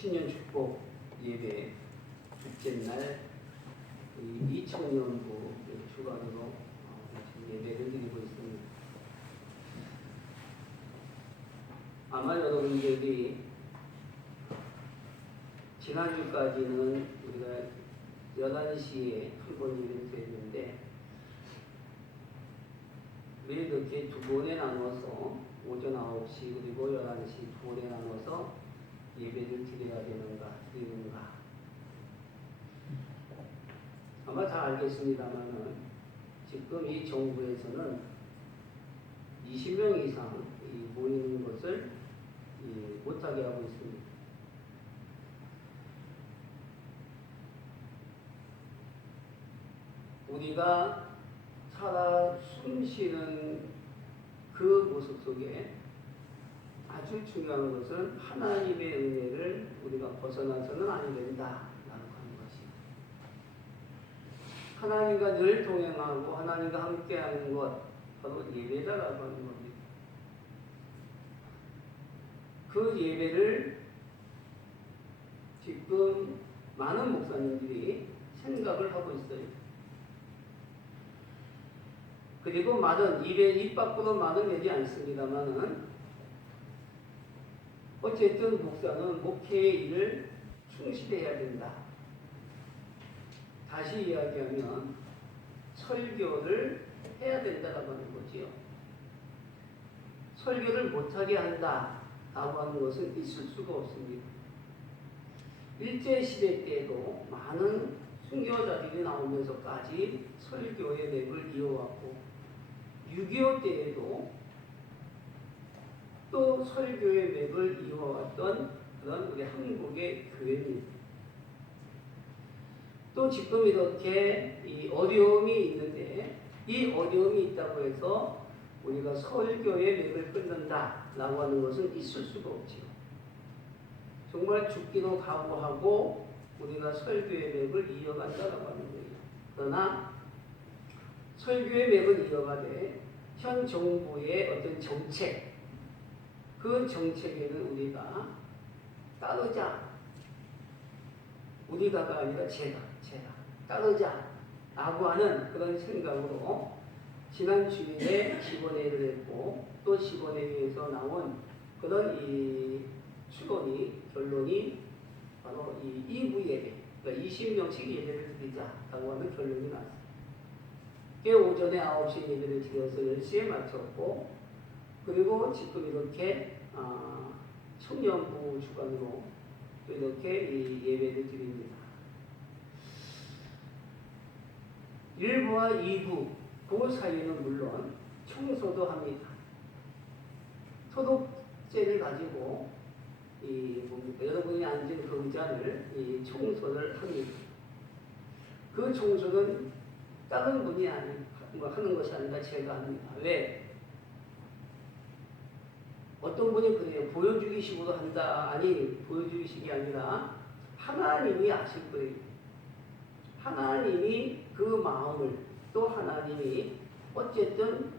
신년 축복 예배 둘째 날 2000년도 주간으로 예배를 드리고 있습니다. 아마 여러분들이 지난주까지는 우리가 11시에 한 번 예배를 드렸는데 왜 이렇게 두 번에 나눠서 오전 9시 그리고 11시 두 번에 나눠서 예배를 드려야 드리는가? 아마 다 알겠습니다만은 지금 이 정부에서는 20명 이상 모이는 것을 못하게 하고 있습니다. 우리가 살아 숨쉬는 그 모습 속에 아주 중요한 것은 하나님의 은혜를 우리가 벗어나서는 안 된다라고 하는 것이에요. 하나님과 늘 동행하고 하나님과 함께하는 것, 바로 예배다라고 하는 겁니다. 그 예배를 지금 많은 목사님들이 생각을 하고 있어요. 그리고 말은 입 밖으로 말은 내지 않습니다만은 어쨌든 목사는 목회의 일을 충실해야 된다. 다시 이야기하면 설교를 해야 된다라고 하는 거지요. 설교를 못하게 한다라고 하는 것은 있을 수가 없습니다. 일제시대 때도 많은 순교자들이 나오면서까지 설교의 맥을 이어왔고 6.25 때에도 또 설교의 맥을 이어왔던 그런 우리 한국의 교회입니다. 또 지금 이렇게 이 어려움이 있는데 이 어려움이 있다고 해서 우리가 설교의 맥을 끊는다라고 하는 것은 있을 수가 없지요. 정말 죽기로 각오하고 우리가 설교의 맥을 이어간다라고 하는 거예요. 그러나 설교의 맥을 이어가되 현 정부의 어떤 정책, 그 정책에는 우리가 따르자. 우리가가 아니라 제가 따르자라고 하는 그런 생각으로 지난 주일에 시본회의를 했고 또 시본회의에서 나온 그런 이 추론이 결론이 바로 이 2부 예배, 그러니까 20명씩 예배를 드리자라고 하는 결론이 났습니다. 오전에 9시에 예배를 드려서 10시에 마쳤고 그리고 지금 이렇게 청년부 주간으로 또 이렇게 이 예배를 드립니다. 1부와 2부 그 사이에는 물론 청소도 합니다. 소독제를 가지고 여러분이 앉은 그 의자를 청소를 합니다. 그 청소는 다른 분이 하는 것이 아니라 제가 합니다. 왜? 어떤 분이 그래요. 보여주기식으로 한다. 아니, 보여주기식이 아니라 하나님이 아실 거예요. 하나님이 그 마음을 또 하나님이 어쨌든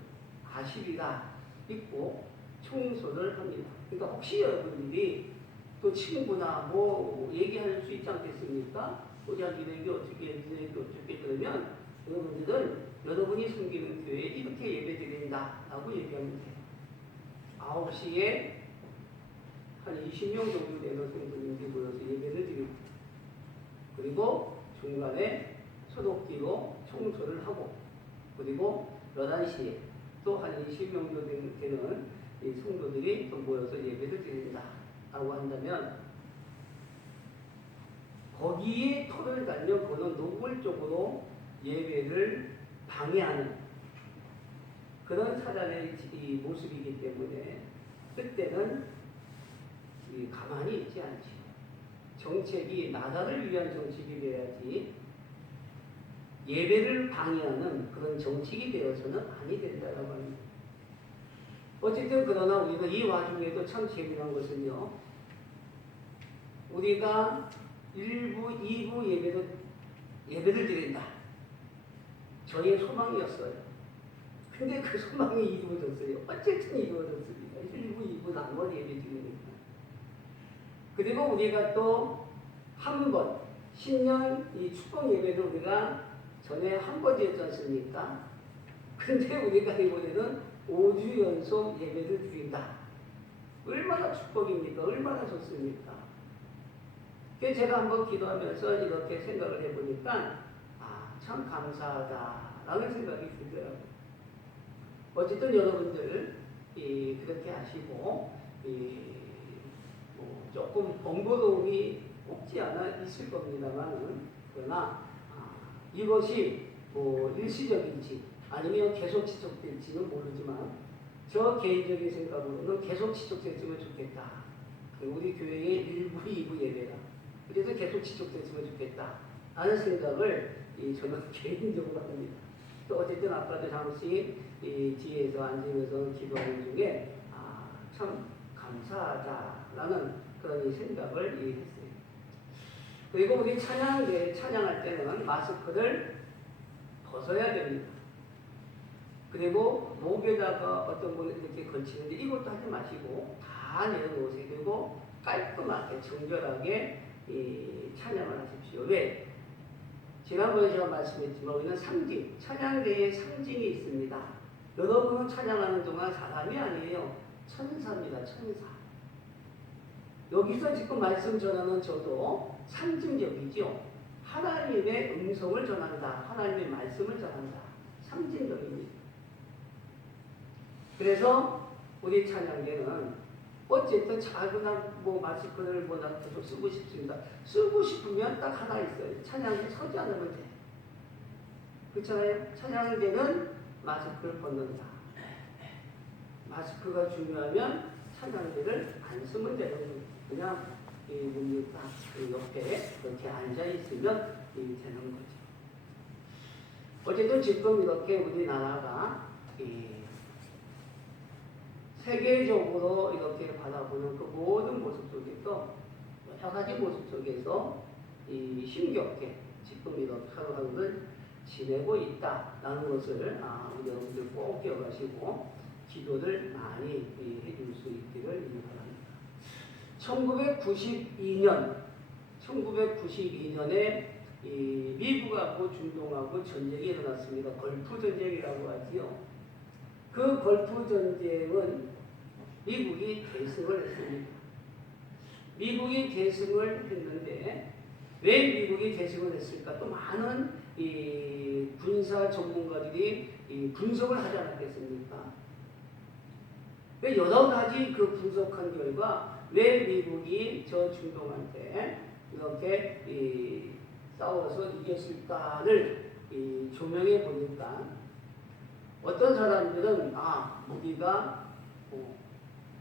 아시리라 믿고 청소를 합니다. 그러니까 혹시 여러분들이 또 친구나 뭐 얘기할 수 있지 않겠습니까? 자기들에게 어떻게 그러면 여러분들은 여러분이 섬기는 교회에 이렇게 예배 드린다라고 얘기하면 돼요. 9시에 한 20명 정도 되는 성도님들이 모여서 예배를 드리고 그리고 중간에 소독기로 청소를 하고 그리고 11시에 또 한 20명 정도 되는 이 성도들이 또 모여서 예배를 드린다라고 한다면 거기에 토를 달려 그는 노골적으로 예배를 방해하는 그런 사람의 이 모습이기 때문에 그때는 가만히 있지 않지. 정책이 나라를 위한 정책이 되어야지 예배를 방해하는 그런 정책이 되어서는 아니 된다라고 합니다. 어쨌든 그러나 우리가 이 와중에도 참 재미난 것은요. 우리가 1부, 2부 예배를 드린다. 저의 소망이었어요. 근데 그 소망이 이루어졌어요. 어쨌든 이루어졌습니다. 1부, 2부 나눠 예배 드리니까. 그리고 우리가 또 한 번, 신년 이 축복 예배도 우리가 전에 한 번 드렸지 않습니까? 근데 우리가 이번에는 5주 연속 예배를 드린다. 얼마나 축복입니까? 얼마나 좋습니까? 그래서 제가 한번 기도하면서 이렇게 생각을 해보니까 참 감사하다라는 생각이 들더라고요. 어쨌든 여러분들 그렇게 하시고 뭐 조금 번거로움이 없지 않아 있을 겁니다만은 그러나 이것이 뭐 일시적인지 아니면 계속 지속될지는 모르지만 저 개인적인 생각으로는 계속 지속됐으면 좋겠다. 우리 교회의 1부, 2부 예배가 그래서 계속 지속됐으면 좋겠다 하는 생각을 저는 개인적으로 합니다. 또 어쨌든 아까도 잠시 뒤에서 앉으면서 기도하는 중에 참 감사하다라는 그런 생각을 했어요. 그리고 우리 찬양할 때는 마스크를 벗어야 됩니다. 그리고 목에다가 어떤 분은 이렇게 걸치는데 이것도 하지 마시고 다 내려놓으세요. 그리고 깔끔하게 정결하게 찬양을 하십시오. 왜? 지난번에 제가 말씀했지만 우리는 상징, 찬양대에 상징이 있습니다. 여러분은 찬양하는 동안 사람이 아니에요. 천사입니다. 천사. 여기서 지금 말씀 전하는 저도 상징적이죠. 하나님의 음성을 전한다. 하나님의 말씀을 전한다. 상징적입니다. 그래서 우리 찬양대는 어쨌든 작은 뭐 마스크를 뭐나 계속 쓰고 싶습니다. 쓰고 싶으면 딱 하나 있어요. 찬양대 서지 않으면 돼. 그렇잖아요. 찬양대는 마스크를 벗는다. 마스크가 중요하면 찬양대를 안 쓰면 되는 거예요. 그냥 뭡니까? 옆에 이렇게 앉아 있으면 되는 거죠. 어쨌든 지금 이렇게 우리나라가 세계적으로 이렇게 바라보는 그 모든 모습 속에서 여러 가지 모습 속에서 힘겹게 지금 이렇게 하루하루를 지내고 있다라는 것을 우리 여러분들 꼭 기억하시고 기도를 많이 해줄 수 있기를 바랍니다. 1992년에 미국하고 중동하고 전쟁이 일어났습니다. 걸프 전쟁이라고 하지요. 그 걸프 전쟁은 미국이 대승을 했습니다. 미국이 대승을 했는데 왜 미국이 대승을 했을까? 또 많은 군사 전문가들이 분석을 하지 않았겠습니까? 여러 가지 그 분석한 결과 왜 미국이 저 중동한테 이렇게 싸워서 이겼을까를 조명해 보니까 어떤 사람들은 무기가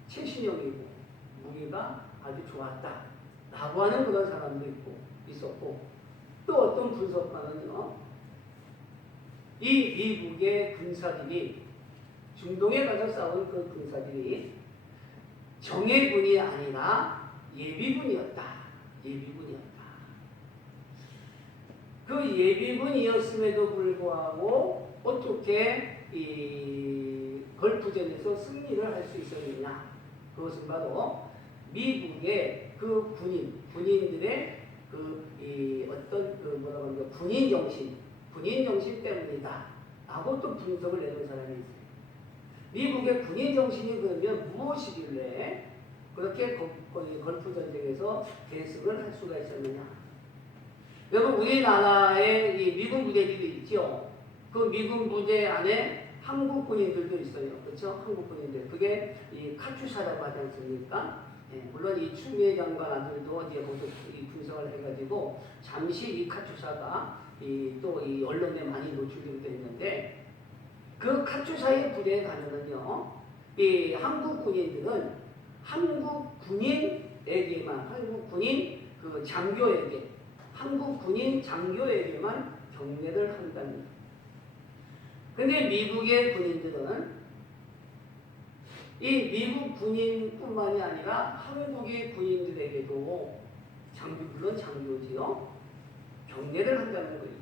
최신형이고 무기가 아주 좋았다 라고 하는 그런 사람도 있었고 또 어떤 분석가는요 이 미국의 군사들이 중동에 가서 싸운 그 군사들이 정예군이 아니라 예비군이었다. 그 예비군이었음에도 불구하고 어떻게 이 걸프전에서 승리를 할 수 있었느냐? 그것은 바로 미국의 그 군인들의 군인 정신 때문이다라고 또 분석을 내는 사람이 있어요. 미국의 군인 정신이 그러면 무엇이길래 그렇게 걸프 전쟁에서 대승을 할 수가 있었느냐? 여러분 우리나라에 이 미군 부대들이 있죠. 그 미군 부대 안에 한국 군인들도 있어요. 그렇죠? 한국 군인들. 그게 이 카투샤라고 하지 않습니까? 물론 이 추미애 장관 아들도 이제 거기서 분석을 해가지고 잠시 이 카투샤가 또 이 언론에 많이 노출되기도 했는데 그 카투샤의 부대에 가면은요, 이 한국 군인들은 한국 군인 그 한국 군인 장교에게만 경례를 한답니다. 근데 미국의 군인들은 이 미국 군인뿐만이 아니라 한국의 군인들에게도 물론 장교지요, 경례를 한다는 거예요.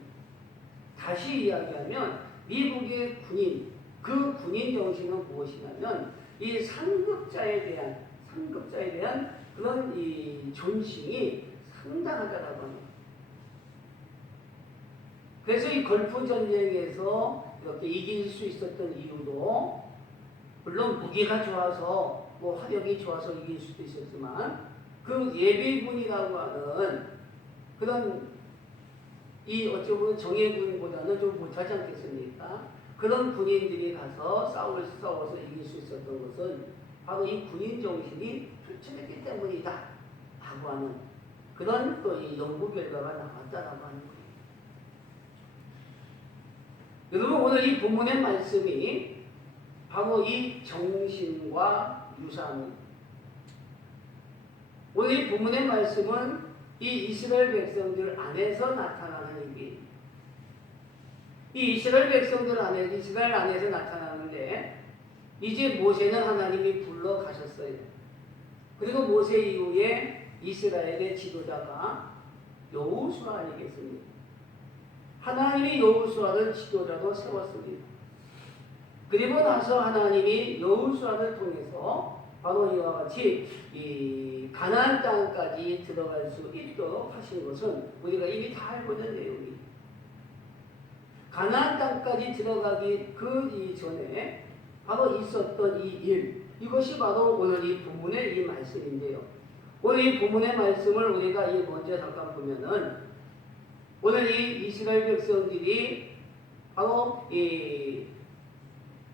다시 이야기하면 미국의 군인, 그 군인 정신은 무엇이냐면 이 상급자에 대한 그런 그런 이 존칭이 상당하다라고 합니다. 그래서 이 걸프 전쟁에서 이렇게 이길 수 있었던 이유도 물론 무기가 좋아서 뭐 화력이 좋아서 이길 수도 있었지만 그 예비군이라고 하는 그런 이 어찌 보면 정예군보다는 좀 못하지 않겠습니까? 그런 군인들이 가서 싸워서 이길 수 있었던 것은 바로 이 군인 정신이 출처했기 때문이다 라고 하는 그런 또 이 연구 결과가 나왔다라고 하는 거예요. 여러분 오늘 이 본문의 말씀이 바로 이 정신과 유사합니다. 오늘 이 본문의 말씀은 이 이스라엘 백성들 안에서 나타나는 일이 이 이스라엘 백성들 안에 이스라엘 안에서 나타나는데 이제 모세는 하나님이 불러 가셨어요. 그리고 모세 이후에 이스라엘의 지도자가 여호수아 아니겠습니까? 하나님이 여호수아를 지도자로 세웠습니다. 그리고 나서 하나님이 여호수아를 통해서 바로 이와 같이 이 가나안 땅까지 들어갈 수 있도록 하신 것은 우리가 이미 다 알고 있는 내용입니다. 가나안 땅까지 들어가기 그 이전에 바로 있었던 이 일, 이것이 바로 오늘 이 본문의 이 말씀인데요. 오늘 이 본문의 말씀을 우리가 먼저 잠깐 보면은 오늘 이 이스라엘 백성들이 바로 이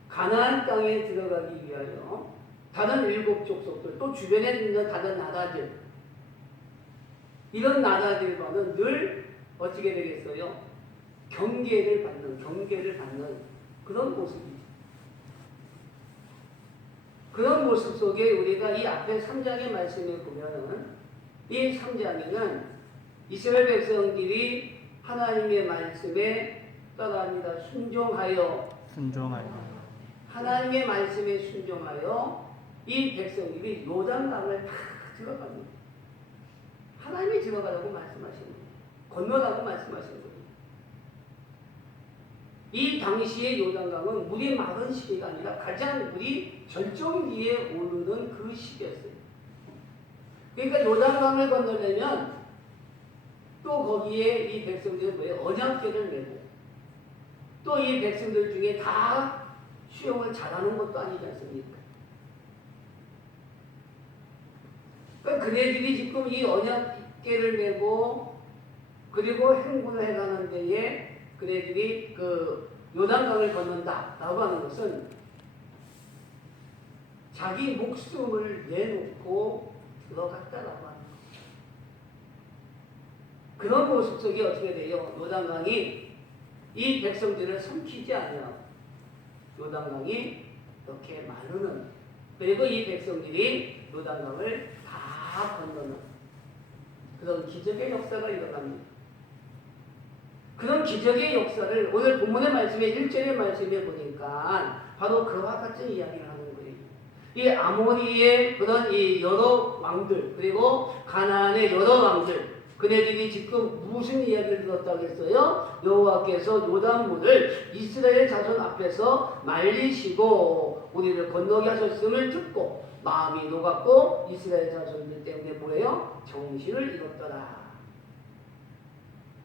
가나안 땅에 들어가기 위하여 다른 7 족속들 또 주변에 있는 다른 나라들 이런 나라들과는 늘 어떻게 되겠어요? 경계를 받는 그런 모습이죠. 그런 모습 속에 우리가 이 앞에 3장의 말씀을 보면은 이 3장에는 이스라엘 백성들이 하나님의 말씀에 따라합니다. 순종하여 하나님의 말씀에 순종하여 이 백성들이 요단강을 다 들어갑니다. 하나님이 들어가라고 말씀하시는 거예요. 건너라고 말씀하시는 거예요. 이 당시의 요단강은 물이 마른 시기가 아니라 가장 물이 절정기에 오르는 그 시기였어요. 그러니까 요단강을 건너려면 또 거기에 이 백성들은 언약궤를 메고 또 이 백성들 중에 다 수영을 잘하는 것도 아니지 않습니까? 그러니까 그네들이 지금 이 언약궤를 메고 그리고 행군을 해가는 데에 그네들이 그 요단강을 건넌다라고 하는 것은 자기 목숨을 내놓고 들어갔다라고 하는 거예요. 그런 모습 속에 어떻게 돼요? 요단강이 이 백성들을 삼키지 않아 요단강이 이렇게 마르는 그리고 이 백성들이 요단강을 다 건너는 그런 기적의 역사가 일어납니다. 그런 기적의 역사를 오늘 본문의 말씀에 1절의 말씀에 보니까 바로 그와 같은 이야기를 하는 거예요. 이 아모리의 그런 이 여러 왕들 그리고 가나안의 여러 왕들 그네들이 지금 무슨 이야기를 들었다고 했어요? 여호와께서 요단물을 이스라엘 자손 앞에서 말리시고 우리를 건너게 하셨음을 듣고 마음이 녹았고 이스라엘 자손들 때문에 뭐예요? 정신을 잃었더라.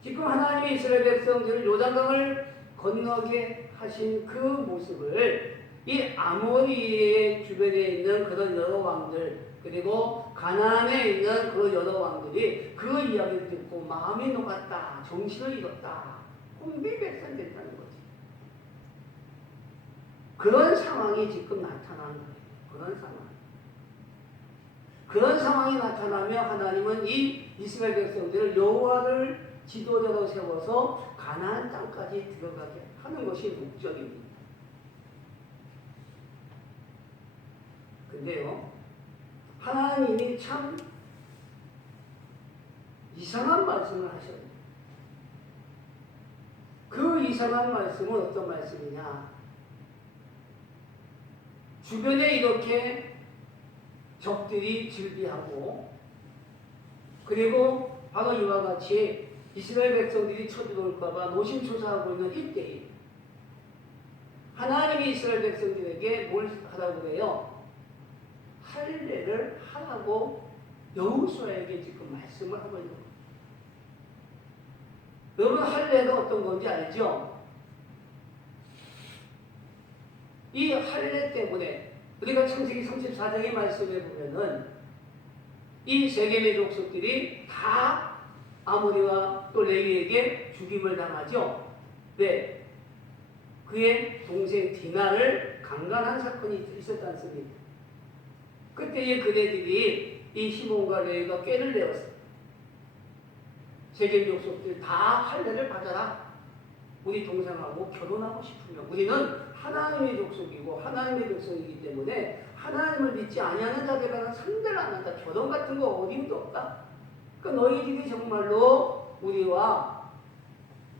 지금 하나님이 이스라엘 백성들을 요단강을 건너게 하신 그 모습을 이 아모리의 주변에 있는 그런 여러 왕들 그리고 가나안에 있는 그 여러 왕들이 그 이야기를 듣고 마음이 녹았다. 정신을 잃었다. 혼비백산 됐다는 거지. 그런 상황이 지금 나타나는 거예요. 그런 상황이 나타나며 하나님은 이 이스라엘 백성들을 여호와를 지도자로 세워서 가나안 땅까지 들어가게 하는 것이 목적입니다. 근데요, 하나님이 참 이상한 말씀을 하셔요. 그 이상한 말씀은 어떤 말씀이냐? 주변에 이렇게 적들이 즐비하고 그리고 바로 이와 같이 이스라엘 백성들이 쳐들어올까봐 노심초사하고 있는 이때에 하나님이 이스라엘 백성들에게 뭘 하라고 해요? 할례를 하라고 여호수아에게 지금 말씀을 하고 있는 거예요. 여러분 할례가 어떤 건지 알죠? 이 할례 때문에 우리가 창세기 34장의 말씀에 보면은 이 세겜의 족속들이 다 아모리와 또 레위에게 죽임을 당하죠. 네, 그의 동생 디나를 강간한 사건이 있었지 않습니까? 그때의 그네들이 이 시몬과 레위가 꾀를 내었어요. 세겜 족속들 다 할례를 받아라. 우리 동생하고 결혼하고 싶으면 우리는 하나님의 족속이고 하나님의 백성이기 때문에 하나님을 믿지 아니하는 자들과는 상대를 안 한다. 결혼 같은 거 어림도 없다. 그러니까 너희들이 정말로 우리와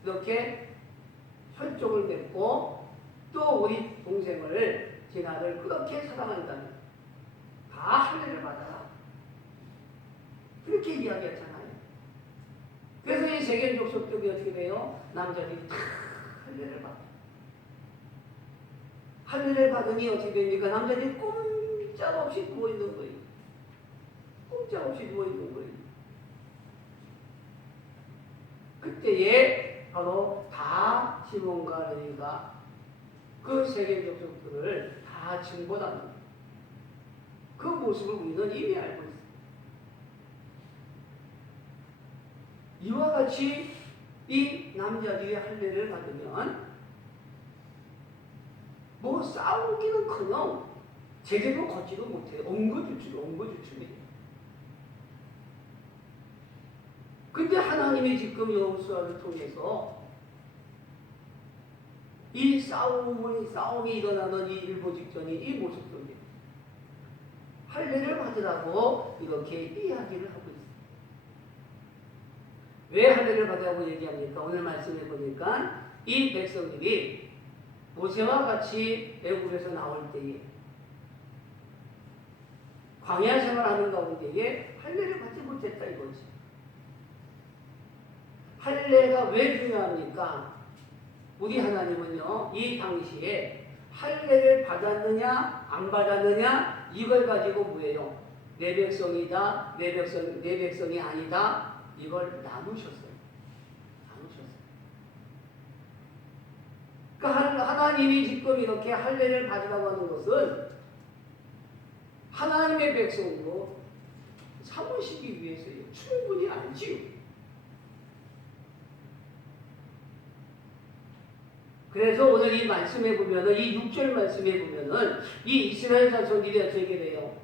이렇게 혈족을 맺고 또 우리 동생을 디나를 그렇게 사랑한다면 다 할례를 받아라. 그렇게 이야기했잖아요. 그래서 이 세겜 족속들이 어떻게 돼요? 남자들이 다 할례를 받아. 할례를 받으니 어떻게 됩니까? 남자들이 꼼짝없이 누워있는 거예요. 꼼짝없이 누워있는 거예요. 그때에 바로 다 시몬과 레위가 그 세겜 족속들을 다 징벌하는 그 모습을 우리는 이미 알고 있습니다. 이와 같이 이 남자들이 할례를 받으면 뭐 싸우기는커녕 제대로 걷지도 못해요. 엉거주춤이에요. 근데 하나님이 지금 여호수아를 통해서 이 싸움이 일어나는 이 일보 직전이 이 모습 속에 할례를 받으라고 이렇게 이야기를 하고 있습니다. 왜 할례를 받으라고 얘기합니까? 오늘 말씀해 보니까 이 백성들이 모세와 같이 애굽에서 나올 때에 광야 생활하는 가운데에 할례를 받지 못했다 이거지. 할례가 왜 중요합니까? 우리 하나님은요 이 당시에 할례를 받았느냐 안 받았느냐 이걸 가지고 뭐예요? 내 백성이다, 내 백성이 아니다 이걸 나누셨어요. 그러니까 하나님이 지금 이렇게 할례를 받으라고 하는 것은 하나님의 백성으로 삼으시기 위해서요. 충분히 알지요. 그래서 오늘 이 말씀에 보면은 이 6절 말씀에 보면은 이 이스라엘 자손들이 어떻게 돼요?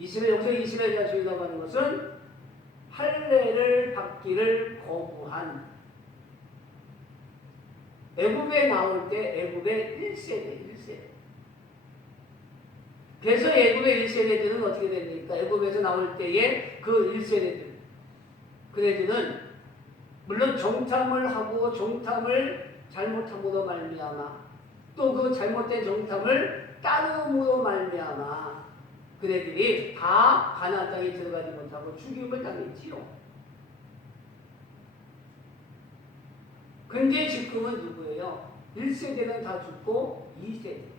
여기서 이스라엘 자손이라고 하는 것은 할례를 받기를 거부한 애굽에 나올 때 애굽의 1세대. 그래서 애굽의 1세대들은 어떻게 됩니까? 애굽에서 나올 때의 그 1세대들 그네들은 물론 정탐을 하고 정탐을 잘못함으로 말미암아 또 그 잘못된 정탐을 따름으로 말미암아 그네들이 다 가나안 땅에 들어가지 못하고 죽임을 당했지요. 근데 지금은 누구예요? 1세대는 다 죽고 2세대.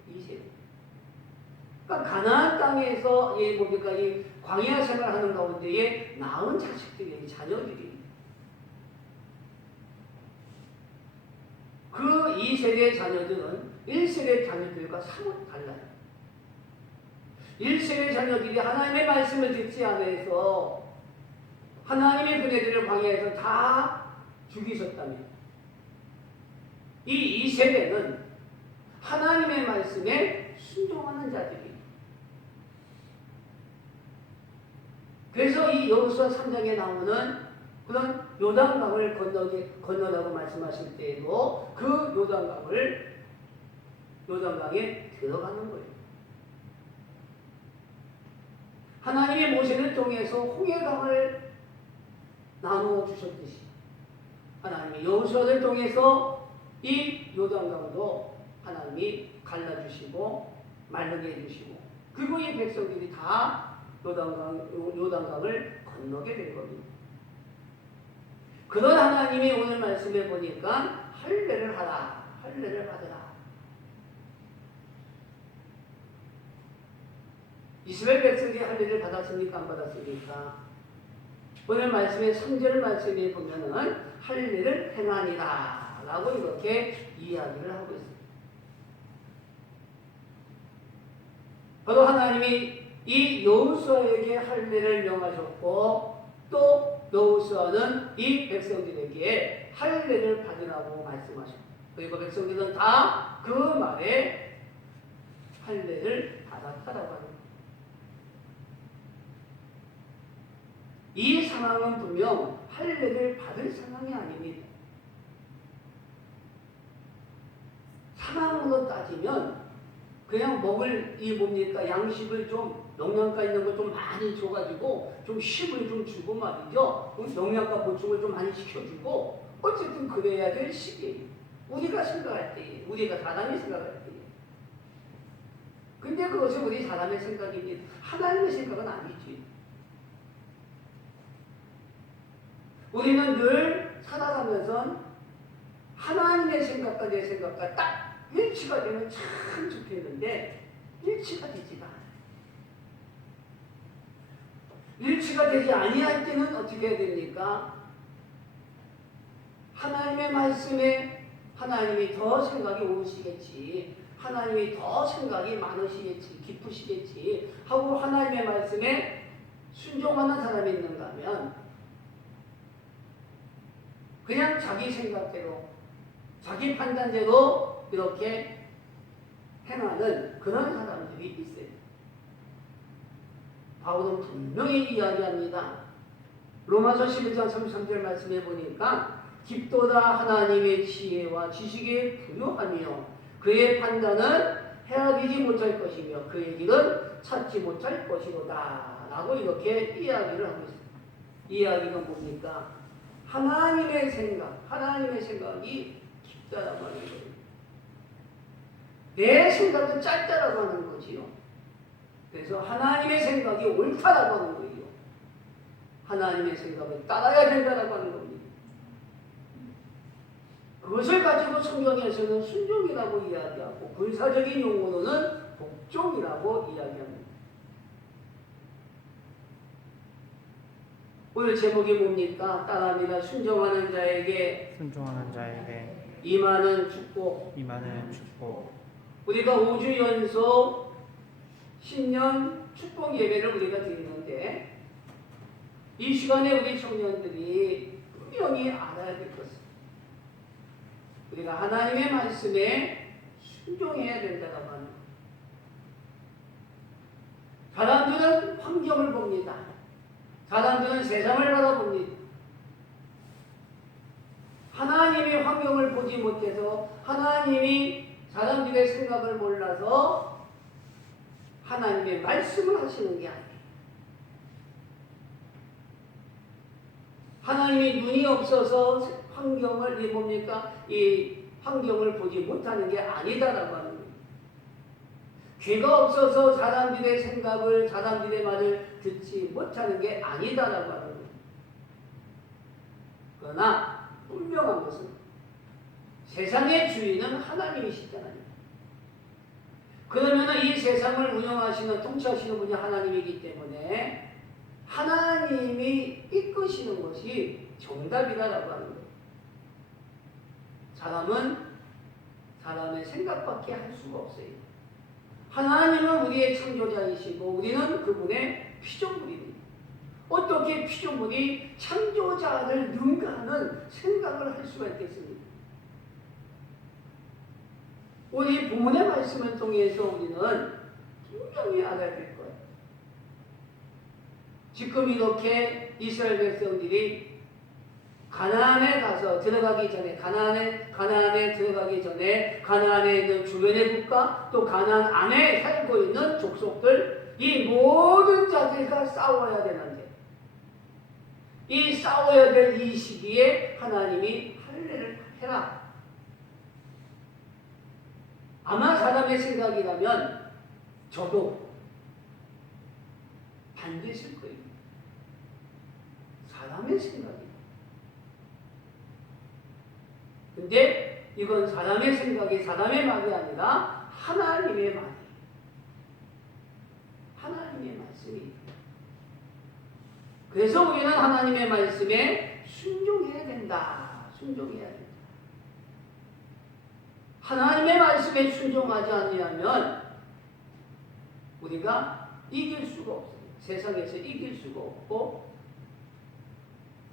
그러니까 가나안 땅에서 뭡니까? 이 광야 생활하는 가운데에 낳은 자식들이 자녀들이 그 2세대의 자녀들은 1세대의 자녀들과 사뭇 달라요. 1세대 자녀들이 하나님의 말씀을 듣지 않아서 하나님의 그네들을 광야에서 다 죽이셨다면 이 2세대는 하나님의 말씀에 순종하는 자들이 그래서 이 여호수아 3장에 나오는 그런 요단강을 건너라고 말씀하실 때에도 그 요단강에 들어가는 거예요. 하나님의 모세를 통해서 홍해강을 나누어 주셨듯이 하나님의 여호수아를 통해서 이 요단강도 하나님이 갈라주시고 마르게 해주시고 그리고 이 백성들이 다 요단강을 건너게 된 겁니다. 그런 하나님이 오늘 말씀해 보니까 할례를 하라, 할례를 받으라. 이스라엘 백성들이 할례를 받았습니까? 안 받았습니까? 오늘 말씀의 3절 말씀에 보면은 할례를 행하니라 라고 이렇게 이야기를 하고 있습니다. 바로 하나님이 이 여호수아에게 할례를 명하셨고 또 여호수아는 이 백성들에게 할례를 받으라고 말씀하셨고 그리고 백성들은 다 그 말에 할례를 받았다라고 합니다. 이 상황은 분명 할례를 받을 상황이 아닙니다. 상황으로 따지면 그냥 먹을 이 뭡니까 양식을 좀 영양가 있는 걸 좀 많이 줘가지고 좀 힘을 좀 주고 말이죠. 영양가 보충을 좀 많이 시켜주고 어쨌든 그래야 될 시기예요. 우리가 생각할 때, 우리가 사람이 생각할 때. 근데 그것은 우리 사람의 생각입니다. 하나님의 생각은 아니지. 우리는 늘 살아가면서 하나님의 생각과 내 생각과 딱 일치가 되면 참 좋겠는데 일치가 되지가 않아요. 일치가 되지 아니할 때는 어떻게 해야 됩니까? 하나님의 말씀에 하나님이 더 생각이 옳으시겠지, 하나님이 더 생각이 많으시겠지, 깊으시겠지 하고 하나님의 말씀에 순종하는 사람이 있는가 하면 그냥 자기 생각대로 자기 판단대로 이렇게 행하는 그런 사람들이 있어요. 바울은 분명히 이야기합니다. 로마서 11장 33절 말씀에 보니까 깊도다 하나님의 지혜와 지식에 부유하며 그의 판단은 헤아리지 못할 것이며 그의 길은 찾지 못할 것이로다 라고 이렇게 이야기를 하고 있습니다. 이야기가 뭡니까? 하나님의 생각, 하나님의 생각이 깊다라고 하는 거예요. 내 생각은 짧다라고 하는 거지요. 그래서 하나님의 생각이 옳다라고 하는 거예요. 하나님의 생각을 따라야 된다라고 하는 겁니다. 그것을 가지고 성경에서는 순종이라고 이야기하고 군사적인 용어로는 복종이라고 이야기합니다. 오늘 제목이 뭡니까? 따라합니다. 순종하는 자에게 임하는 축복. 우리가 5주 연속 신년 축복 예배를 우리가 드리는데 이 시간에 우리 청년들이 분명히 알아야 될 것입니다. 우리가 하나님의 말씀에 순종해야 된다고 하는 것. 사람들은 환경을 봅니다. 사람들은 세상을 바라봅니다. 하나님이 환경을 보지 못해서 하나님이 사람들의 생각을 몰라서 하나님의 말씀을 하시는 게 아니에요. 하나님이 눈이 없어서 환경을 이 환경을 보지 못하는 게 아니다라고 하는 거예요. 귀가 없어서 사람들의 생각을 사람들의 말을 듣지 못하는 게 아니다라고 하는 거예요. 그러나 분명한 것은 세상의 주인은 하나님이시잖아요. 그러면 이 세상을 운영하시는 통치하시는 분이 하나님이기 때문에 하나님이 이끄시는 것이 정답이다라고 하는 거예요. 사람은 사람의 생각밖에 할 수가 없어요. 하나님은 우리의 창조자이시고 우리는 그분의 피조물입니다. 어떻게 피조물이 창조자를 능가하는 생각을 할 수가 있겠습니까? 우리 본문의 말씀을 통해서 우리는 분명히 알아야 될 거예요. 지금 이렇게 이스라엘 백성들이 가나안에 가서 들어가기 전에 가나안에 들어가기 전에 가나안에 있는 주변의 국가 또 가나안 안에 살고 있는 족속들 이 모든 자들과 싸워야 되는데 이 싸워야 될 이 시기에 하나님이 할례를 해라. 아마 사람의 생각이라면 저도 반대했을 거예요. 사람의 생각이에요. 근데 이건 사람의 생각이 사람의 말이 아니라 하나님의 말이에요. 하나님의 그래서 우리는 하나님의 말씀에 순종해야 된다. 순종해야 된다. 하나님의 말씀에 순종하지 않으면 우리가 이길 수가 없어요. 세상에서 이길 수가 없고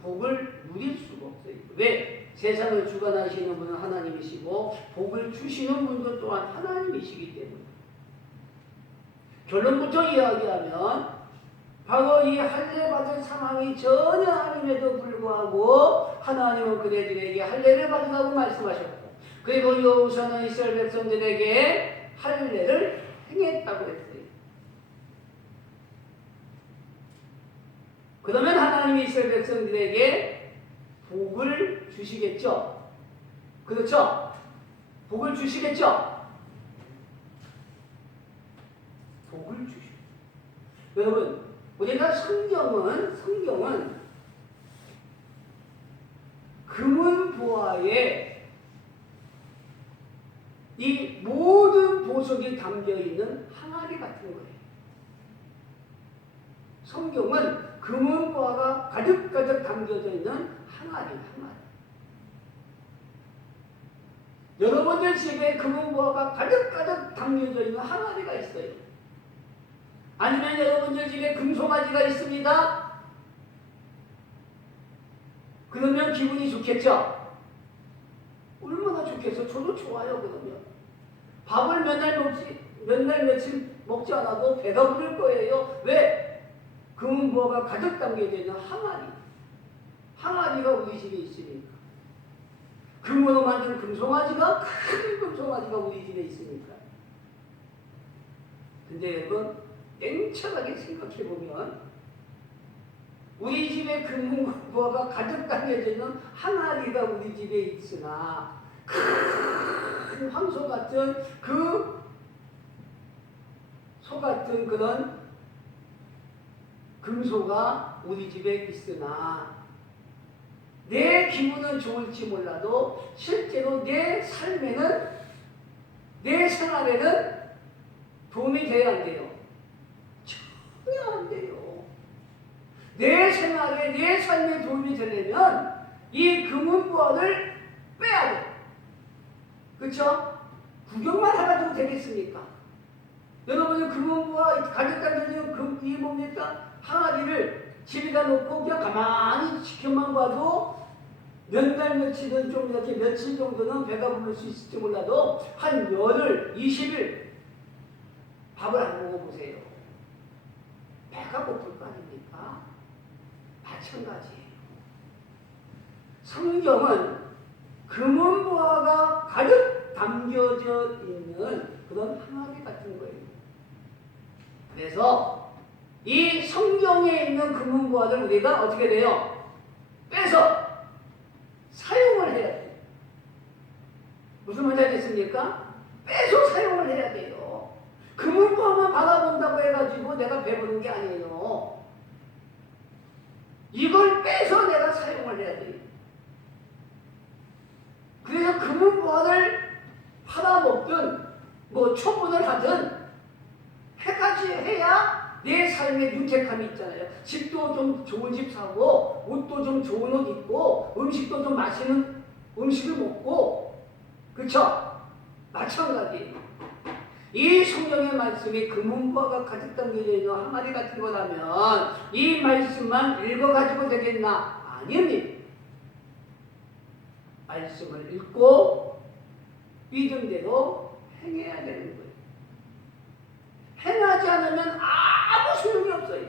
복을 누릴 수가 없어요. 왜? 세상을 주관하시는 분은 하나님이시고 복을 주시는 분도 또한 하나님이시기 때문에. 결론부터 이야기하면 바로 이 할례 받을 상황이 전혀 아님에도 불구하고 하나님은 그들에게 할례를 받으라고 말씀하셨고, 그리고 여호수아는 이스라엘 백성들에게 할례를 행했다고 했어요. 그러면 하나님이 이스라엘 백성들에게 복을 주시겠죠? 그렇죠? 복을 주시겠죠? 복을 주시죠. 여러분, 우리가 성경은 금은보화에 이 모든 보석이 담겨있는 항아리 같은 거예요. 성경은 금은보화가 가득가득 담겨져 있는 항아리. 여러분들 집에 금은보화가 가득가득 담겨져 있는 항아리가 있어요. 아니면 여러분들 집에 금송아지가 있습니다. 그러면 기분이 좋겠죠? 얼마나 좋겠어? 저도 좋아요. 그러면 밥을 몇날 며칠 먹지 않아도 배가 부를 거예요. 왜? 금은보화가 가득 담겨져 있는 항아리가 우리 집에 있으니까. 금으로 만든 금송아지가, 큰 금송아지가 우리 집에 있으니까. 근데 여러분, 냉철하게 생각해보면 우리 집에 금은보화가 가득 담겨져 있는 항아리가 우리 집에 있으나 큰 황소 같은 소 같은 그런 금소가 우리 집에 있으나 내 기분은 좋을지 몰라도 실제로 내 삶에는, 내 생활에는 도움이 돼야 안 돼요? 전혀 안 돼요. 내 생활에, 내 삶에 도움이 되려면 이 금은보화를 빼야 돼. 그렇죠? 구경만 해가지고 되겠습니까? 여러분은 금은보화 가득 담겨진 이 뭡니까? 항아리를 집에다 놓고 그냥 가만히 지켜만 봐도 몇 달 며칠은 좀 이렇게 며칠 정도는 배가 부를 수 있을지 몰라도 한 열흘, 20일 밥을 안 먹어보세요. 배가 고플 거 아닙니까? 마찬가지예요. 성경은 금은보화가 가득 담겨져 있는 그런 항아리 같은 거예요. 그래서 이 성경에 있는 금은보화를 우리가 어떻게 돼요? 빼서 사용을 해야 돼요. 무슨 말인지 알겠습니까? 빼서 사용을 해야 돼요. 금은보화만 바라본다고 해가지고 내가 배부른 게 아니에요. 이걸 빼서 내가 사용을 해야 돼요. 그래서 금은보화를 팔아먹든 처분을 하든 해가지 해야 내 삶에 윤택함이 있잖아요. 집도 좀 좋은 집 사고 옷도 좀 좋은 옷 입고 음식도 좀 맛있는 음식을 먹고, 그렇죠? 마찬가지예요. 이 성경의 말씀이 금은보화가 가득 담겨져 있는 항아리 같은 거라면 이 말씀만 읽어가지고 되겠나? 아닙니다. 말씀을 읽고 믿음대로 행해야 되는 거예요. 행하지 않으면 아무 소용이 없어요.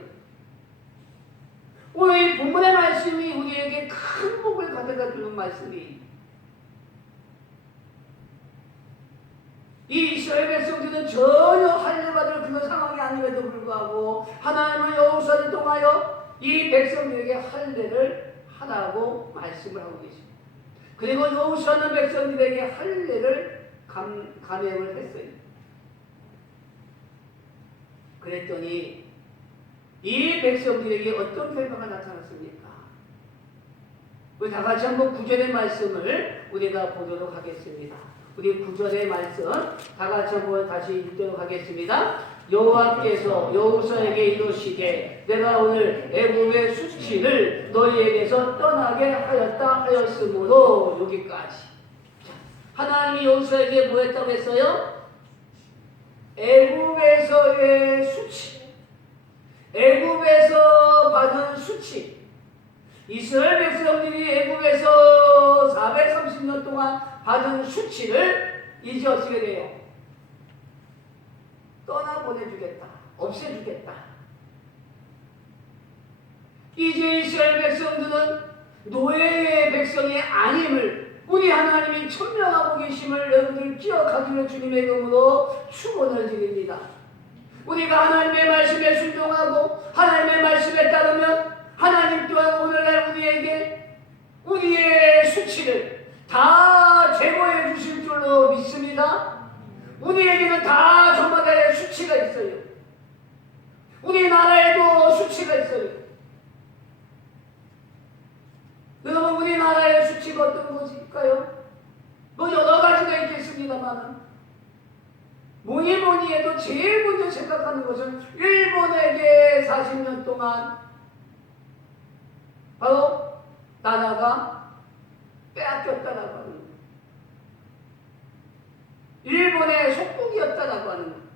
오늘 이 본문의 말씀이 우리에게 큰 복을 가져다 주는 말씀이, 이 이스라엘 백성들은 전혀 할례받을 그런 상황이 아님에도 불구하고 하나님은 여호수아를 통하여 이 백성들에게 할례를 하라고 말씀을 하고 계십니다. 그리고 여호수아는 백성들에게 할례를 감행을 했어요. 그랬더니 이 백성들에게 어떤 결과가 나타났습니까? 우리 다 같이 한번 9절의 말씀을 우리가 보도록 하겠습니다. 우리 9절의 말씀 다 같이 한번 다시 읽도록 하겠습니다. 여호와께서 여호수아에게 이르시되 내가 오늘 애굽의 수치를 너희에게서 떠나게 하였다 하였으므로. 여기까지. 자, 하나님이 여호수아에게 뭐 했다고 했어요? 애굽에서의 수치, 애굽에서 받은 수치, 이스라엘 백성들이 애굽에서 430년 동안 받은 수치를 이제 어떻게 돼요? 떠나보내주겠다, 없애주겠다. 이제 이스라엘 백성들은 노예의 백성이 아님을 우리 하나님이 천명하고 계심을 여러분들 기억하기를 주님의 이름으로 축원을 드립니다. 우리가 하나님의 말씀에 순종하고 하나님의 말씀에 따르면 하나님 또한 오늘날 우리에게 우리의 수치를 다 제거해 주실 줄로 믿습니다. 우리에게는 다 저마다의 수치가 있어요. 우리나라에도 수치가 있어요. 여러분, 우리나라의 수치가 어떤 것일까요? 뭐 여러 가지가 있겠습니다만 뭐니 해도 제일 먼저 생각하는 것은 일본에게 40년 동안 바로 나라가 빼앗겼다라고 하는 거예요. 일본의 속국이었다라고 하는 거예요.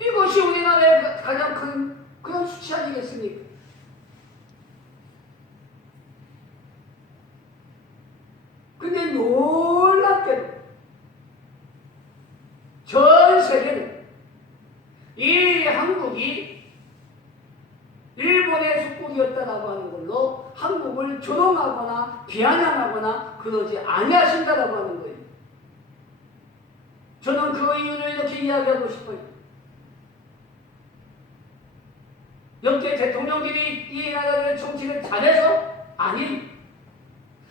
이것이 우리나라의 가장 큰 그런 수치 아니겠습니까? 근데 놀랍게도 전 세계는 이 한국이 일본의 속국이었다라고 하는 걸로 한국을 조롱하거나 비아냥하거나 그러지 아니하신다라고 하는 거예요. 저는 그 이유를 이렇게 이야기하고 싶어요. 역대 대통령들이 이 나라를 정치를 잘해서? 아니,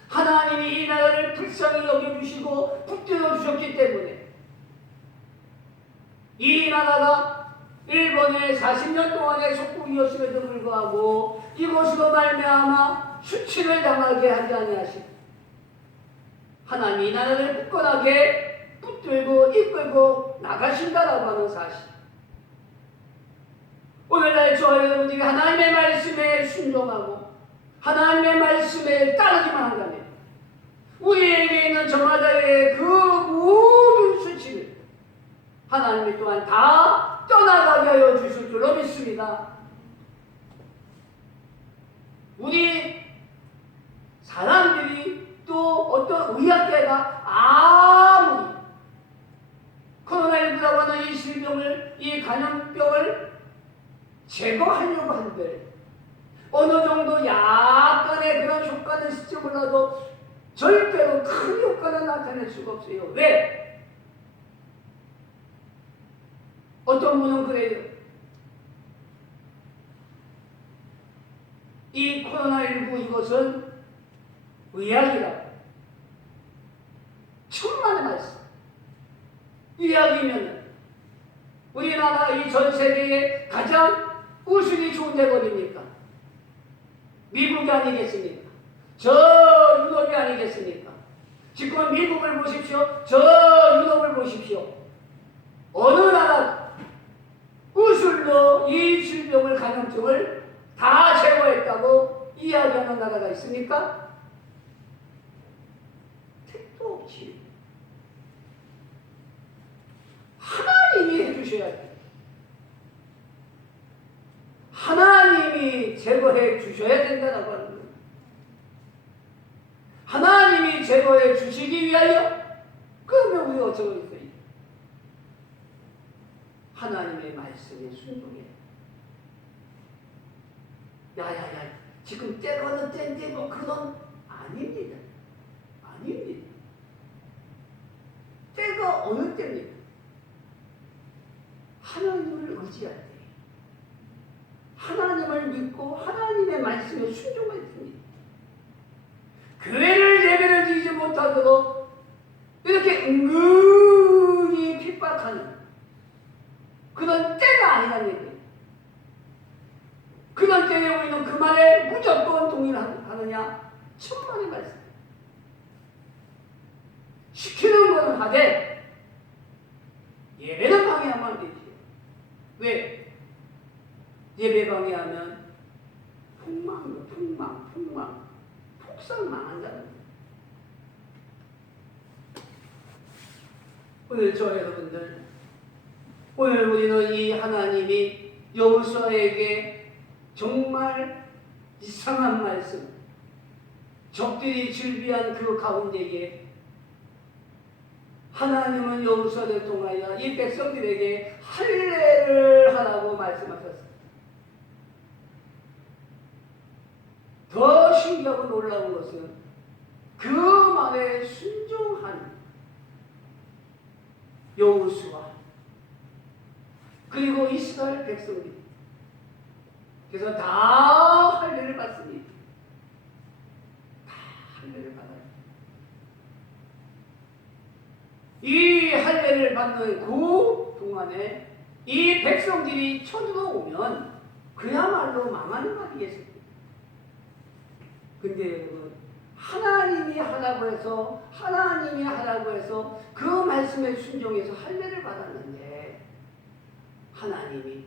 하나님이 이 나라를 불쌍히 여겨주시고 붙들어 주셨기 때문에 이 나라가 일본의 40년 동안의 속국이었음에도 불구하고 이것으로 말미암아 수치를 당하게 하지 아니하시고 하나님이 이 나라를 굳건하게 붙들고 이끌고 나가신다라고 하는 사실. 오늘날 저와 여러분들이 하나님의 말씀에 순종하고 하나님의 말씀에 따르기만 한다면 우리에게 있는 저마다의 그 모든 수치를 하나님이 또한 다 떠나가게 하여 주실 줄로 믿습니다. 우리 사람들이 또 어떤 의학계가 아무리 코로나19라고 하는 이 질병을, 이 감염병을 제거하려고 한들 어느 정도 약간의 그런 효과는 있을지 몰라도 절대로 큰 효과는 나타낼 수가 없어요. 왜? 어떤 분은 그래요. 이 코로나19 이것은 의학이라고. 천만의 말씀. 의학이면 우리나라 이 전 세계에 가장 우수이 좋은 데가 어디입니까? 미국이 아니겠습니까? 저 유럽이 아니겠습니까? 지금 미국을 보십시오. 저 유럽을 보십시오. 어느 나라 우술로 이 질병을, 감염증을 다 제거했다고 이야기하는 나라가 있습니까? 택도 없지. 하나님이 해주셔야 돼요. 하나님이 제거해 주셔야 된다고 하는 거예요. 하나님이 제거해 주시기 위하여 그러면 우리가 어쩌고 있어요? 하나님의 말씀에 순종해. 야야야, 지금 때가 어느 때인데 뭐 그런 아닙니다. 아닙니다. 때가 어느 때입니까? 하나님을 의지할 때, 하나님을 믿고 하나님의 말씀에 순종할 때입니다. 교회를 예배를 드리지 못하도록 이렇게 은근히 핍박하는 그런 때가 아니라는 얘기예요. 그런 때에 우리는 그 말에 무조건 동의하느냐? 천만의 말씀. 시키는 것은 하되 예배는 방해하면 안 되지. 왜? 예배방에 하면 폭망, 폭삭 망한다는 거예요. 오늘 저 여러분들, 오늘 우리는 이 하나님이 여호수아에게 정말 이상한 말씀, 적들이 즐비한 그 가운데에 하나님은 여호수아를 통하여 이 백성들에게 할례를 하라고 말씀하셨습니다. 더 신기하고 놀라운 것은 그 말에 순종한 여호수아 그리고 이스라엘 백성들, 그래서 다 할례를 받습니다. 다 할례를 받아요. 이 할례를 받는 그 동안에 이 백성들이 쳐들어오면 그야말로 망하는 거 아니겠습니까? 근데 여러분, 하나님이 하라고 해서 그 말씀에 순종해서 할례를 받았는데, 하나님이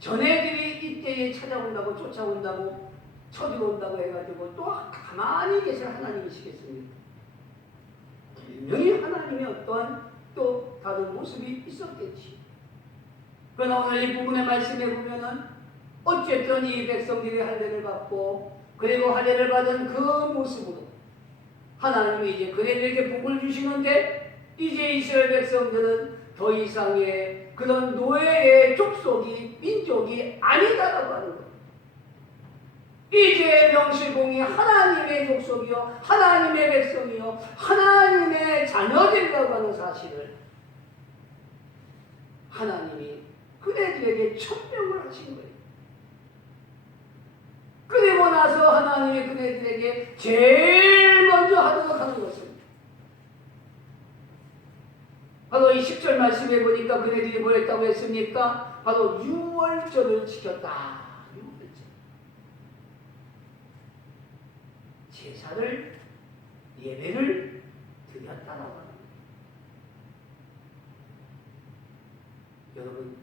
전애들이 이때에 찾아온다고, 쫓아온다고, 쳐들어온다고 해가지고 또 가만히 계실 하나님이시겠습니까? 분명히 하나님의 어떠한 또 다른 모습이 있었겠지. 그러나 오늘 이 부분의 말씀에 보면은 어쨌든 이 백성들이 할례를 받고, 그리고 할례를 받은 그 모습으로 하나님이 이제 그들에게 복을 주시는데, 이제 이스라엘 백성들은 더 이상의 그런 노예의 족속이, 민족이 아니다라고 하는 거예요. 이제 명실공히 하나님의 족속이요, 하나님의 백성이요, 하나님의 자녀들이라고 하는 사실을 하나님이 그들에게 천명을 하신 거예요. 그리고 나서 하나님이 그들에게 제일 먼저 하도록 하는 것은 바로 이 10절 말씀에 보니까 그들이 뭐 했다고 했습니까? 바로 유월절을 지켰다. 유월절. 제사를, 예배를 드렸다라고 합니다. 여러분,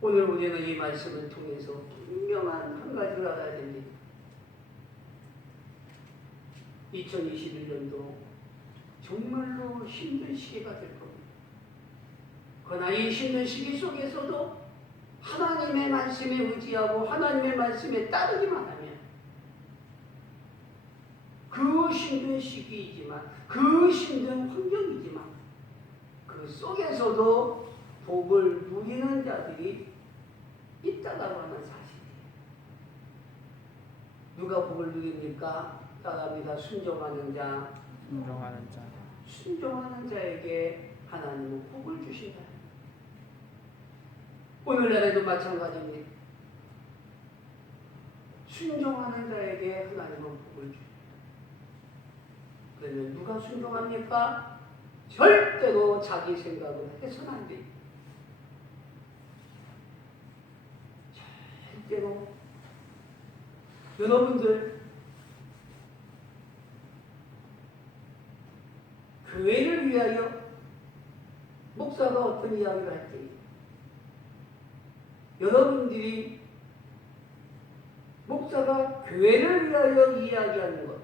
오늘 우리는 이 말씀을 통해서 분명한 한 가지를 알아야 됩니다. 2021년도 정말로 힘든 시기가 될 겁니다. 그러나 이 힘든 시기 속에서도 하나님의 말씀에 의지하고 하나님의 말씀에 따르기만 하면 그 힘든 시기이지만, 그 힘든 환경이지만 그 속에서도 복을 누리는 자들이 있다라고 하는 사실이에요. 누가 복을 누립니까? 따라합니다. 순종하는 자. 순종하는 자에게 하나님은 복을 주신다. 오늘날에도 마찬가지입니다. 순종하는 자에게 하나님은 복을 주신다. 그러면 누가 순종합니까? 절대로 자기 생각을 해서는 안 됩니다. 절대로. 여러분들, 교회를 위하여 목사가 어떤 이야기를 할 때 여러분들이 목사가 교회를 위하여 이야기하는 것,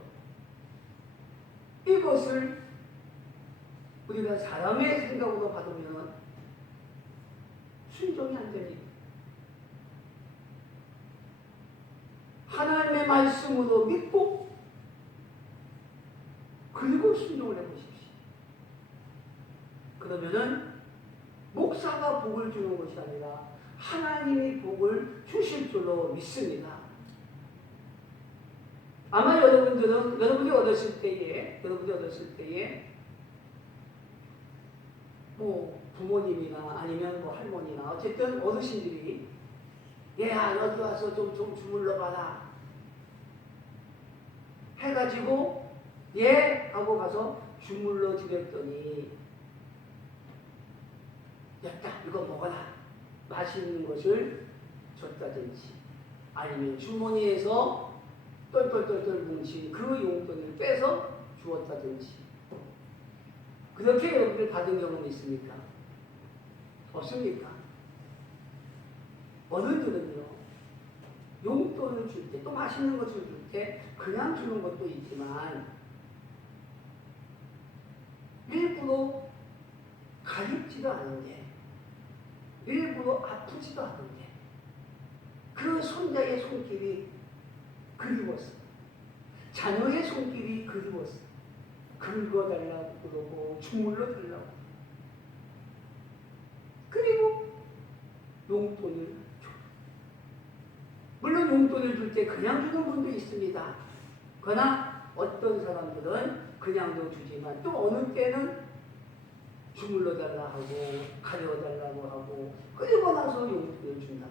이것을 우리가 사람의 생각으로 받으면 순종이 안 됩니다. 하나님의 말씀으로 믿고 그리고 순종을 해보십시오. 그러면은 목사가 복을 주는 것이 아니라 하나님이 복을 주실 줄로 믿습니다. 아마 여러분들이 어렸을 때에 뭐 부모님이나 아니면 뭐 할머니나 어쨌든 어르신들이 얘야 여기 와서 좀 주물러 봐라 해가지고 예 하고 가서 주물러 드렸더니 됐다 이거 먹어라 맛있는 것을 줬다든지 아니면 주머니에서 똘똘똘똘 뭉친 그 용돈을 빼서 주었다든지 그렇게 여러분들 받은 경험이 있습니까? 없습니까? 어른들은요, 용돈을 줄 때, 또 맛있는 것을 줄 때 그냥 주는 것도 있지만 일부러 가립지도 않은데, 일부러 아프지도 않은데 그 손자의 손길이 그리웠어. 자녀의 손길이 그리웠어. 긁어달라고 그러고 주물러 달라고. 그리고 용돈을 줘. 물론 용돈을 줄 때 그냥 주는 분도 있습니다. 그러나 어떤 사람들은 그냥도 주지만 또 어느 때는 주물러 달라 하고 가려 달라고 하고 그리고 나서 용돈을 준다.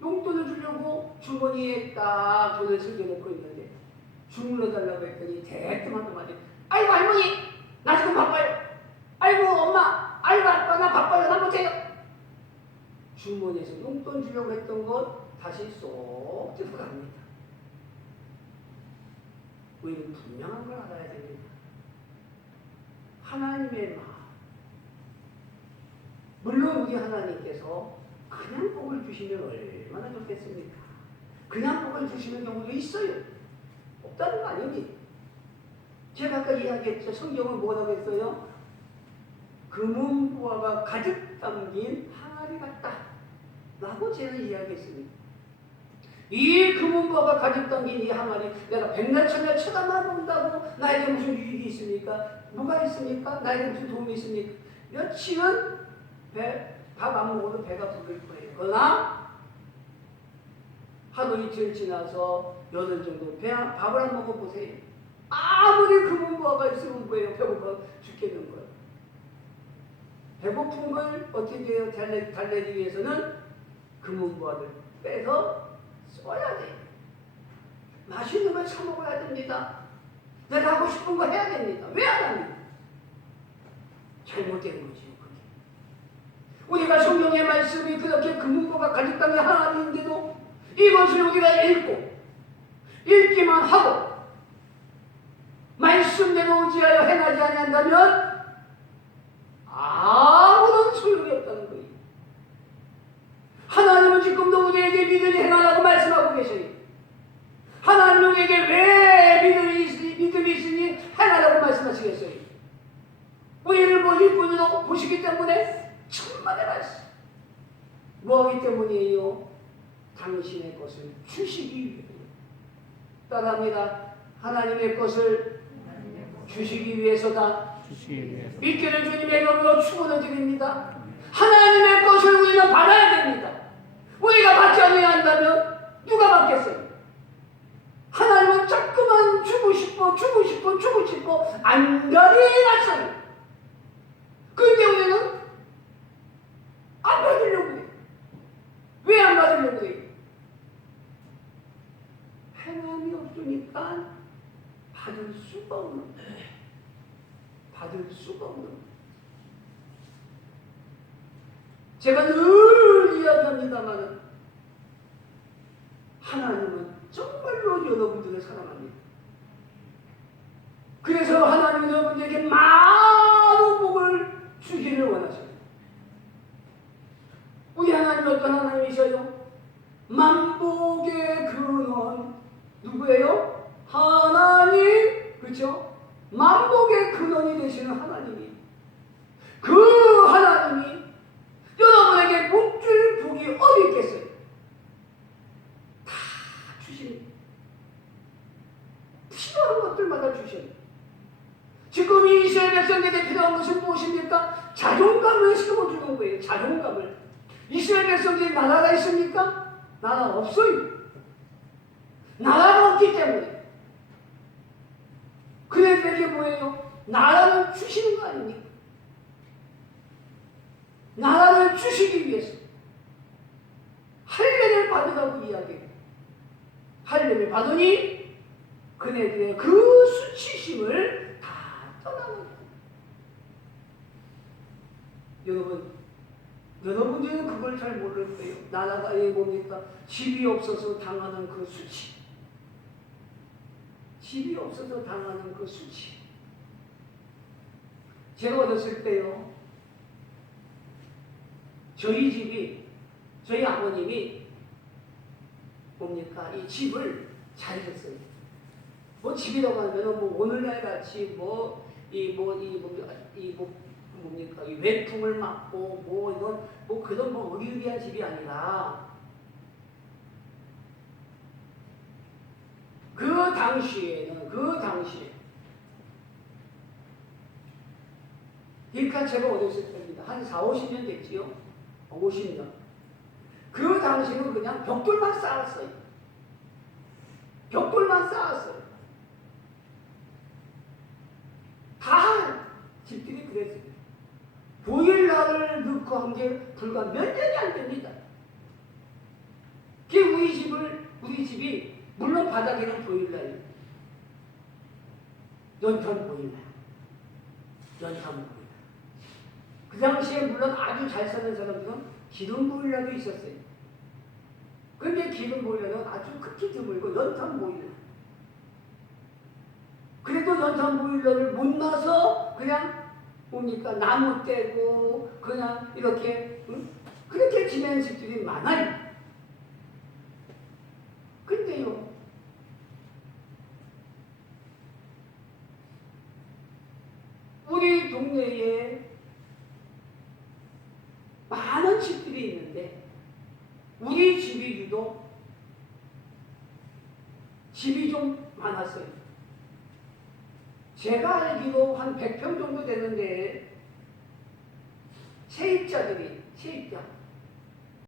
용돈을 주려고 주머니에 딱 돈을 숨겨놓고 있는데 주물러 달라고 했더니 대뜸하더만 아이고 할머니 나 지금 바빠요. 아이고 엄마 아이고 아빠 나 바빠요. 나 못해요. 주머니에서 용돈 주려고 했던 것 다시 쏙 들어갑니다. 우리는 분명한 걸 알아야 됩니다. 하나님의 마음. 물론 우리 하나님께서 그냥 복을 주시면 얼마나 좋겠습니까? 그냥 복을 주시는 경우도 있어요. 없다는 거 아니니? 제가 아까 이야기했죠. 성경은 뭐라고 했어요? 금은보화가 가득 담긴 항아리 같다 라고 저는 이야기했습니다. 이 금은보화가 가득 담긴 이 항아리, 내가 백날 천날 쳐다만 본다고 나에게 무슨 유익이 있습니까? 뭐가 있습니까? 나에게 무슨 도움이 있습니까? 며칠은 밥 안 먹어도 배가 부를 거예요. 그러나 하루 이틀 지나서 열흘 정도 밥을 안 먹어보세요. 아무리 금은보화가 있으면 뭐예요? 배고파 죽겠는 거예요. 배고픈 걸 어떻게 해요? 달래기 위해서는 금은보화를 빼서 써야 돼요. 맛있는 걸 사 먹어야 됩니다. 내가 하고 싶은 거 해야 됩니다. 왜 안 합니까? 잘못된 거지요. 우리가 성경의 말씀이 그렇게 금은보화가 가득 담긴 하나님인데도 이것을 우리가 읽기만 하고 말씀대로 의지하여 행하지 아니한다면 아무런 소용이 없다는 거예요. 하나님은 지금도 우리에게 믿음이 행하라고 말씀하고 계셔요. 하나님은 우리에게 왜 믿음이 있으니 행하라고 말씀하시겠어요? 우리를 일꾼으로 보시기 때문에 천만의 말씀. 뭐하기 때문이에요? 당신의 것을 주시기 위해. 따라합니다. 하나님의 것을 주시기 위해서다. 믿기는 주님의 이름으로 축원을 드립니다. 하나님의 것을 우리는 받아야 됩니다. 우리가 받지 않아야 한다면 누가 받겠어요? 하나님은 자꾸만 주고 싶어 안달이 났어요. 그런데 우리는 안 받으려고 해요. 왜 안 받으려고 해요? 행함이 없으니까 받을 수가 없는 제가 늘 이야기합니다만 하나님은 정말로 여러분들을 사랑합니다. 그래서 하나님은 여러분들에게 많은 복을 주기를 원하십니다. 우리 하나님은 어떤 하나님이셔요? 만복의 근원 누구예요? 하나님. 그렇죠? 만복의 근원이 되시는 하나님이, 그 하나님이 여러분에게 못 줄 복이 어디 있겠어요? 다 주십니다. 필요한 것들마다 주십니다. 지금 이 이스라엘 백성들에게 필요한 것은 무엇입니까? 자존감을 심어주는 거예요. 자존감을. 이스라엘 백성들이 나라가 있습니까? 나라 없어요. 나라가 없기 때문에. 그들에게 뭐예요? 나라를 주시는 거 아닙니까? 나라를 주시기 위해서 할례를 받으라고 이야기해요. 할례를 받으니 그네들의 그 수치심을 다 떠나는 거예요. 여러분들은 그걸 잘 모를 거예요. 나라가 뭡니까? 집이 없어서 당하는 그 수치. 집이 없어서 당하는 그 수치. 제가 어렸을 때요, 저희 집이 저희 아버님이 뭡니까? 이 집을 잘 졌어요. 뭐 집이라고 하면은 뭐 오늘날 같이 뭡니까? 이 외풍을 맞고 뭐 이건 뭐 그런 뭐 의리의리한 집이 아니라 그 당시에 그러니까 제가 어렸을 때입니다. 한 4, 50년 됐지요. 50년. 그 당시에는 그냥 벽돌만 쌓았어요. 벽돌만 쌓았어요. 다 집들이 그랬어요. 보일러를 넣고 한 게 불과 몇 년이 안 됩니다. 그 우리 집이 물론 바닥에는 보일러예요. 연탄 보일러. 그 당시에 물론 아주 잘 사는 사람들은 기름 보일러도 있었어요. 근데 기름 보일러는 아주 극히 드물고 연탄 보일러. 그래도 연탄 보일러를 못 놔서 그냥 뭡니까? 나무 떼고 그냥 이렇게 그렇게 지내는 집들이 많아요. 근데요, 우리 동네에 많은 집들이 있는데 우리 집이 유독 집이 좀 많았어요. 제가 알기로 한 100평 정도 되는데 세입자